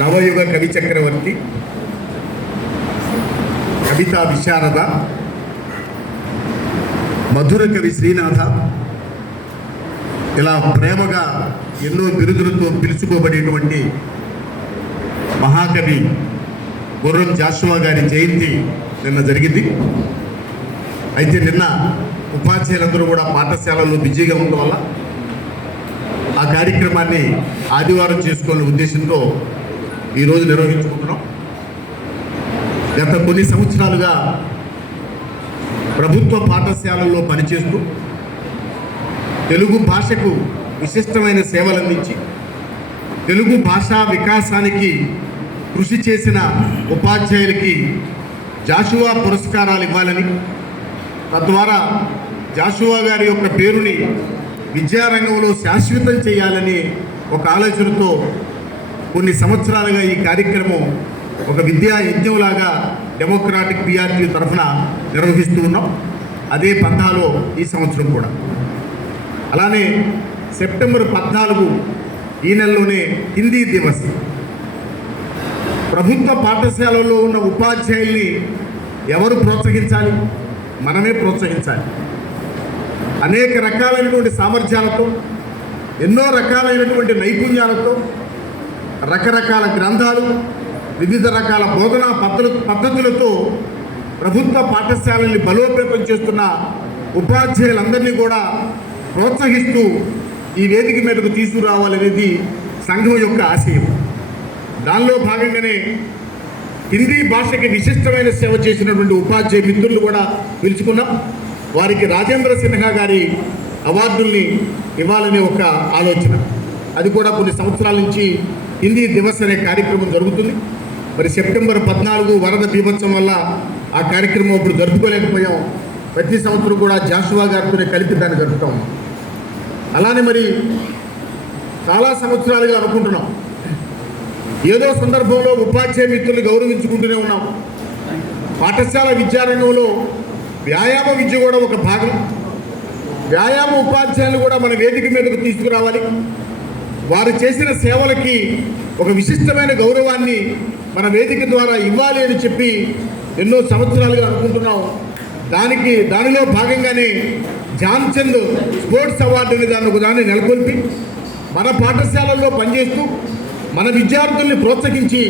నవయుగ కవి చక్రవర్తి, కవితా విశారద, మధుర కవి శ్రీనాథ, ఇలా ప్రేమగా ఎన్నో బిరుదులతో పిలుచుకోబడేటువంటి మహాకవి గుర్రం జాషువా గారి జయంతి నిన్న జరిగింది. అయితే నిన్న ఉపాధ్యాయులందరూ కూడా పాఠశాలల్లో బిజీగా ఉండడం వల్ల ఆ కార్యక్రమాన్ని ఆదివారం చేసుకునే ఉద్దేశంతో ఈరోజు నిర్వహించుకుంటున్నాం. గత కొన్ని సంవత్సరాలుగా ప్రభుత్వ పాఠశాలల్లో పనిచేస్తూ తెలుగు భాషకు విశిష్టమైన సేవలు అందించి తెలుగు భాషా వికాసానికి కృషి చేసిన ఉపాధ్యాయులకి జాషువా పురస్కారాలు ఇవ్వాలని, తద్వారా జాషువా గారి యొక్క పేరుని విద్యారంగంలో శాశ్వతం చేయాలని ఒక ఆలోచనతో కొన్ని సంవత్సరాలుగా ఈ కార్యక్రమం ఒక విద్యా యజ్ఞంలాగా డెమోక్రాటిక్ పిఆర్టీ తరఫున నిర్వహిస్తూ ఉన్నాం. అదే పంథాలో ఈ సంవత్సరం కూడా. అలానే సెప్టెంబర్ 14 ఈ నెలలోనే హిందీ దివస్. ప్రభుత్వ పాఠశాలలో ఉన్న ఉపాధ్యాయుల్ని ఎవరు ప్రోత్సహించాలి? మనమే ప్రోత్సహించాలి. అనేక రకాలైనటువంటి సామర్థ్యాలతో, ఎన్నో రకాలైనటువంటి నైపుణ్యాలతో, రకరకాల గ్రంథాలు, వివిధ రకాల బోధనా పద్ధతులతో ప్రభుత్వ పాఠశాలల్ని బలోపేతం చేస్తున్న ఉపాధ్యాయులందరినీ కూడా ప్రోత్సహిస్తూ ఈ వేదిక మీదకు తీసుకురావాలనేది సంఘం యొక్క ఆశయం. దానిలో భాగంగానే హిందీ భాషకి విశిష్టమైన సేవ చేసినటువంటి ఉపాధ్యాయ మిత్రులు కూడా పిలుచుకున్నాం. వారికి రాజేంద్ర సిన్హా గారి అవార్డుల్ని ఇవ్వాలనే ఒక ఆలోచన. అది కూడా కొన్ని సంవత్సరాల నుంచి హిందీ దివస్ అనే కార్యక్రమం జరుగుతుంది. మరి సెప్టెంబర్ 14 వరద బీభత్సం వల్ల ఆ కార్యక్రమం ఇప్పుడు జరుపుకోలేకపోయాం. ప్రతి సంవత్సరం కూడా జాషువా గారితోనే కలిపి దాన్ని జరుపుతాం. అలానే మరి చాలా సంవత్సరాలుగా అనుకుంటున్నాం, ఏదో సందర్భంలో ఉపాధ్యాయ మిత్రులు గౌరవించుకుంటూనే ఉన్నాం. పాఠశాల విద్యారంగంలో వ్యాయామ విద్య కూడా ఒక భాగం. వ్యాయామ ఉపాధ్యాయులు కూడా మన వేదిక మీదకు తీసుకురావాలి. వారు చేసిన సేవలకి ఒక విశిష్టమైన గౌరవాన్ని మన వేదిక ద్వారా ఇవ్వాలి అని చెప్పి ఎన్నో సంవత్సరాలుగా అనుకుంటున్నాం. దానిలో భాగంగానే ధ్యాన్చంద్ స్పోర్ట్స్ అవార్డు అనే దాన్ని నెలకొల్పి మన పాఠశాలల్లో పనిచేస్తూ మన విద్యార్థుల్ని ప్రోత్సహించి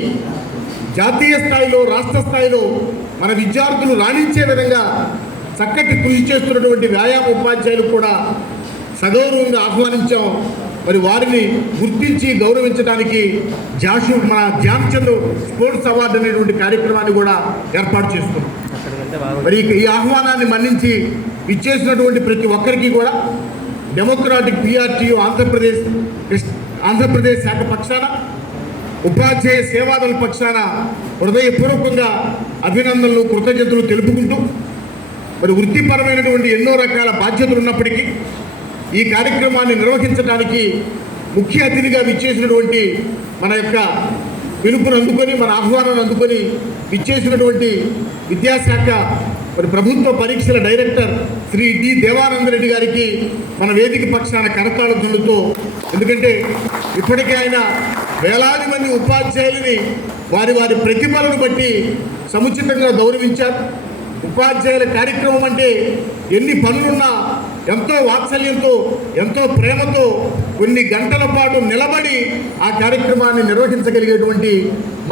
జాతీయ స్థాయిలో, రాష్ట్ర స్థాయిలో మన విద్యార్థులు రాణించే విధంగా చక్కటి కృషి చేస్తున్నటువంటి వ్యాయామ ఉపాధ్యాయులు కూడా సగౌరవంగా ఆహ్వానించాం. మరి వారిని గుర్తించి గౌరవించడానికి మన ధ్యాన్చంద్ స్పోర్ట్స్ అవార్డు అనేటువంటి కార్యక్రమాన్ని కూడా ఏర్పాటు చేసుకున్నాం. మరి ఈ ఆహ్వానాన్ని మన్నించి ఇచ్చేసినటువంటి ప్రతి ఒక్కరికి కూడా డెమోక్రాటిక్ పిఆర్టీ ఆంధ్రప్రదేశ్ శాఖ పక్షాన, ఉపాధ్యాయ సేవాదళ పక్షాన హృదయపూర్వకంగా అభినందనలు, కృతజ్ఞతలు తెలుపుకుంటూ, మరి వృత్తిపరమైనటువంటి ఎన్నో రకాల బాధ్యతలు ఉన్నప్పటికీ ఈ కార్యక్రమాన్ని నిర్వహించడానికి ముఖ్య అతిథిగా విచ్చేసినటువంటి మన యొక్క పిలుపును అందుకొని, మన ఆహ్వానాన్ని అందుకొని విచ్చేసినటువంటి విద్యాశాఖ మరి ప్రభుత్వ పరీక్షల డైరెక్టర్ శ్రీ డి దేవానంద రెడ్డి గారికి మన వేదిక పక్షాన కరతాళ ధ్వనులతో, ఎందుకంటే ఇప్పటికే ఆయన వేలాది మంది ఉపాధ్యాయులని వారి ప్రతిభలను బట్టి సముచితంగా గౌరవించారు. ఉపాధ్యాయుల కార్యక్రమం అంటే ఎన్ని పనులున్నా ఎంతో వాత్సల్యంతో, ఎంతో ప్రేమతో కొన్ని గంటల పాటు నిలబడి ఆ కార్యక్రమాన్ని నిర్వహించగలిగేటువంటి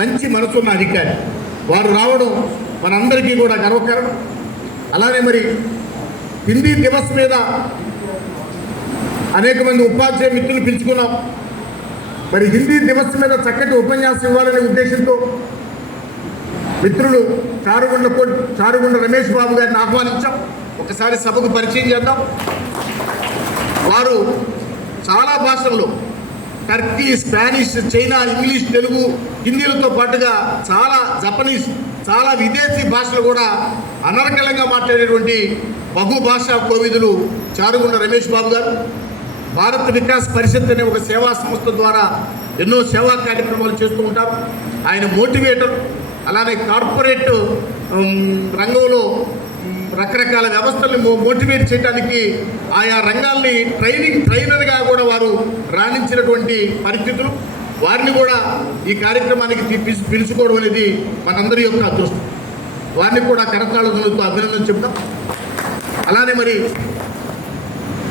మంచి మనసున్న అధికారి వారు రావడం మనందరికీ కూడా గర్వకారణం. అలానే మరి హిందీ దివస్ మీద అనేక మంది ఉపాధ్యాయ మిత్రులు పిలుచుకున్నాం. మరి హిందీ దివస్ మీద చక్కటి ఉపన్యాసం ఇవ్వాలనే ఉద్దేశంతో మిత్రులు చారుగుండ రమేష్ బాబు గారిని ఆహ్వానించాం. ఒకసారి సభకు పరిచయం చేద్దాం. వారు చాలా భాషల్లో, Turkey, Spanish, China, English, Telugu, హిందీలతో పాటుగా జపనీస్, చాలా విదేశీ భాషలు కూడా అనర్గళంగా మాట్లాడేటువంటి బహుభాషా కోవిదులు చారుగుండ రమేష్ బాబు గారు. భారత వికాస్ పరిషత్ అనే ఒక సేవా సంస్థ ద్వారా ఎన్నో సేవా కార్యక్రమాలు చేస్తూ ఉంటారు. ఆయన మోటివేటర్. అలానే కార్పొరేట్ రంగంలో రకరకాల వ్యవస్థల్ని మోటివేట్ చేయడానికి ఆయా రంగాల్ని ట్రైనర్గా కూడా వారు రాణించినటువంటి పరిస్థితులు. వారిని కూడా ఈ కార్యక్రమానికి పిలుచుకోవడం అనేది మనందరి యొక్క అదృష్టం. వారిని కూడా కరతాళతో అభినందన చెప్తాం. అలానే మరి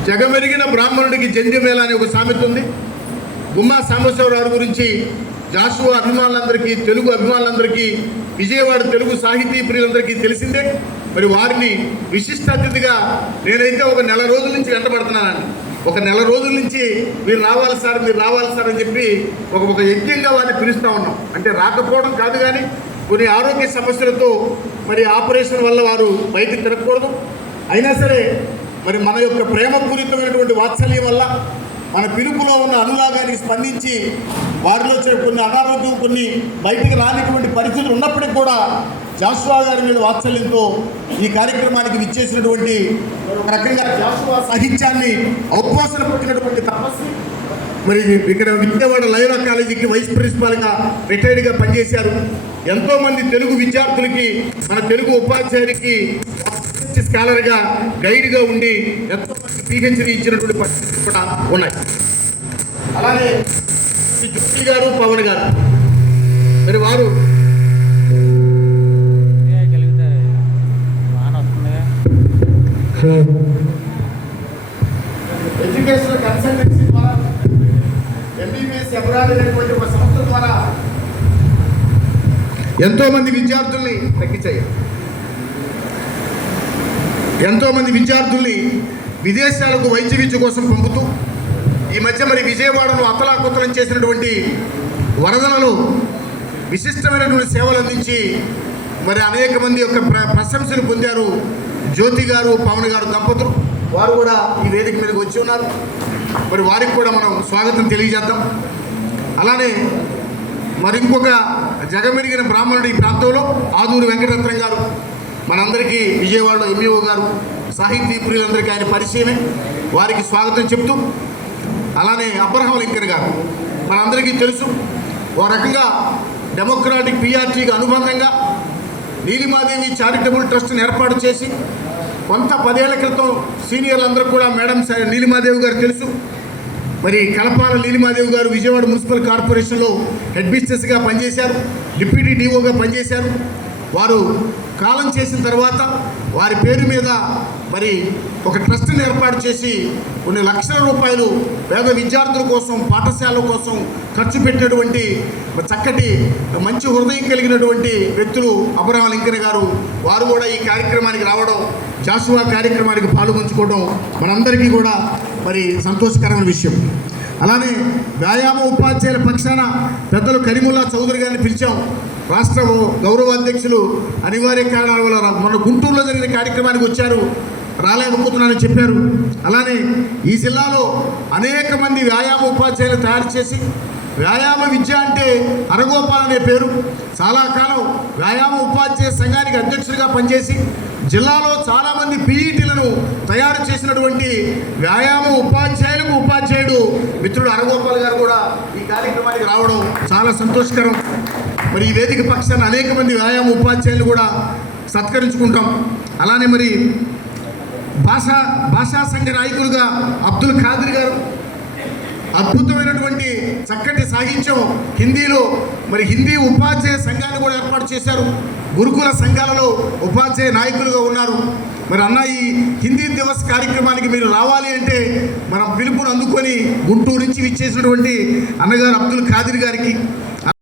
జగమెరిగిన బ్రాహ్మణుడికి జంధ్యమేళ అనే ఒక సామెత ఉంది. గుమ్మా సాంబశివరావు గురించి జాషువా అభిమానులందరికీ, తెలుగు అభిమానులందరికీ, విజయవాడ తెలుగు సాహితీ ప్రియులందరికీ తెలిసిందే. మరి వారిని విశిష్ట అతిథిగా నేనైతే ఒక నెల రోజుల నుంచి వెంటబడుతున్నానండి. ఒక నెల రోజుల నుంచి మీరు రావాలి సార్, మీరు రావాలి సార్ అని చెప్పి ఒక యజ్ఞంగా వారిని పిలుస్తూ ఉన్నాం. అంటే రాకపోవడం కాదు, కానీ కొన్ని ఆరోగ్య సమస్యలతో మరి ఆపరేషన్ వల్ల వారు బయటకు తిరగకూడదు. అయినా సరే మరి మన యొక్క ప్రేమపూరితమైనటువంటి వాత్సల్యం వల్ల, మన పిలుపులో ఉన్న అనురాగానికి స్పందించి వారిలో కొన్ని అనారోగ్యం, కొన్ని బయటికి రానిటువంటి పరిస్థితులు ఉన్నప్పటికీ కూడా జాషువా గారి మీద వాత్సల్యంతో ఈ కార్యక్రమానికి విచ్చేసినటువంటి ఒక రకంగా జాషువా సాహిత్యాన్ని ఔపోసన పెట్టినటువంటి తపస్వి. మరి ఇక్కడ విజయవాడ లయోలా కాలేజీకి వైస్ ప్రిన్సిపాల్గా రిటైర్డ్గా పనిచేశారు. ఎంతోమంది తెలుగు విద్యార్థులకి, మన తెలుగు ఉపాధ్యాయుడికి స్కాలర్గా, గైడ్గా ఉండి ఎంతోమంది పిహెచ్డి ఇచ్చినటువంటి పరిస్థితులు కూడా ఉన్నాయి. అలానే జ్యోతి గారు, పవన్ గారు, మరి వారు ఎడ్యుకేషనల్ కన్సల్టెన్సీ ద్వారా ఎంబీబీఎస్ అబ్రాడ్ అనేటువంటి ఒక సంస్థ ద్వారా ఎంతోమంది విద్యార్థుల్ని తగ్గించాయి. ఎంతోమంది విద్యార్థుల్ని విదేశాలకు వైద్య విద్య కోసం పంపుతూ ఈ మధ్య మరి విజయవాడను అతలాకుతలం చేసినటువంటి వరదలలో విశిష్టమైనటువంటి సేవలు అందించి మరి అనేక మంది యొక్క ప్రశంసలు పొందారు జ్యోతి గారు, పవన్ గారు దంపతులు. వారు కూడా ఈ వేదిక మీదకి వచ్చి ఉన్నారు. మరి వారికి కూడా మనం స్వాగతం తెలియజేద్దాం. అలానే మరి ఇంకొక జగమెరిగిన బ్రాహ్మణుడు ఈ ప్రాంతంలో ఆదూరు వెంకటరత్నం గారు, మనందరికీ విజయవాడలో ఎంఈఓ గారు, సాహితీ ప్రియులందరికీ ఆయన పరిచయమే. వారికి స్వాగతం చెప్తూ, అలానే అబ్రహం లింకన్ గారు మనందరికీ తెలుసు. ఓ రకంగా డెమోక్రాటిక్ పిఆర్టీకి అనుబంధంగా నీలిమాదేవి చారిటబుల్ ట్రస్ట్ని ఏర్పాటు చేసి కొంత 10 ఏళ్ల క్రితం సీనియర్లందరూ కూడా మేడం నీలిమాదేవి గారు తెలుసు. మరి కలపాల నీలిమాదేవి గారు విజయవాడ మున్సిపల్ కార్పొరేషన్లో హెడ్ మిస్ట్రెస్గా పనిచేశారు, డిప్యూటీ డిఓగా పనిచేశారు. వారు కాలం చేసిన తర్వాత వారి పేరు మీద మరి ఒక ట్రస్ట్ని ఏర్పాటు చేసి కొన్ని లక్షల రూపాయలు పేద విద్యార్థుల కోసం, పాఠశాలల కోసం ఖర్చు పెట్టినటువంటి చక్కటి మంచి హృదయం కలిగినటువంటి వ్యక్తులు అబ్రహం లింకన్ గారు. వారు కూడా ఈ కార్యక్రమానికి రావడం, జాషువా కార్యక్రమానికి పాల్గొంచుకోవడం మనందరికీ కూడా మరి సంతోషకరమైన విషయం. అలానే వ్యాయామ ఉపాధ్యాయుల పక్షాన పెద్దలు కరీముల్లా చౌదరి గారిని పిలిచాం. రాష్ట్ర గౌరవ అధ్యక్షులు అనివార్య కారణాల వల్ల మొన్న గుంటూరులో జరిగిన కార్యక్రమానికి వచ్చారు, రాలేకపోతున్నానని చెప్పారు. అలానే ఈ జిల్లాలో అనేక మంది వ్యాయామ ఉపాధ్యాయులు తయారు చేసి, వ్యాయామ విద్య అంటే అరగోపాల్ అనే పేరు, చాలా కాలం వ్యాయామ ఉపాధ్యాయ సంఘానికి అధ్యక్షుడిగా పనిచేసి జిల్లాలో చాలామంది పీఈటీలను తయారు చేసినటువంటి వ్యాయామ ఉపాధ్యాయులకు ఉపాధ్యాయుడు మిత్రుడు అరగోపాల్ గారు కూడా ఈ కార్యక్రమానికి రావడం చాలా సంతోషకరం. మరి ఈ వేదిక పక్షాన అనేక మంది వ్యాయామ ఉపాధ్యాయులు కూడా సత్కరించుకుంటాం. అలానే మరి భాషా సంఘ నాయకులుగా అబ్దుల్ ఖాదిర్ గారు అద్భుతమైనటువంటి చక్కటి సాహిత్యం హిందీలో, మరి హిందీ ఉపాధ్యాయ సంఘాన్ని కూడా ఏర్పాటు చేశారు. గురుకుల సంఘాలలో ఉపాధ్యాయ నాయకులుగా ఉన్నారు. మరి అన్న, ఈ హిందీ దివస్ కార్యక్రమానికి మీరు రావాలి అంటే మనం పిలుపును అందుకొని గుంటూరు నుంచి విచ్చేసినటువంటి అన్నగారు అబ్దుల్ ఖాదిర్ గారికి,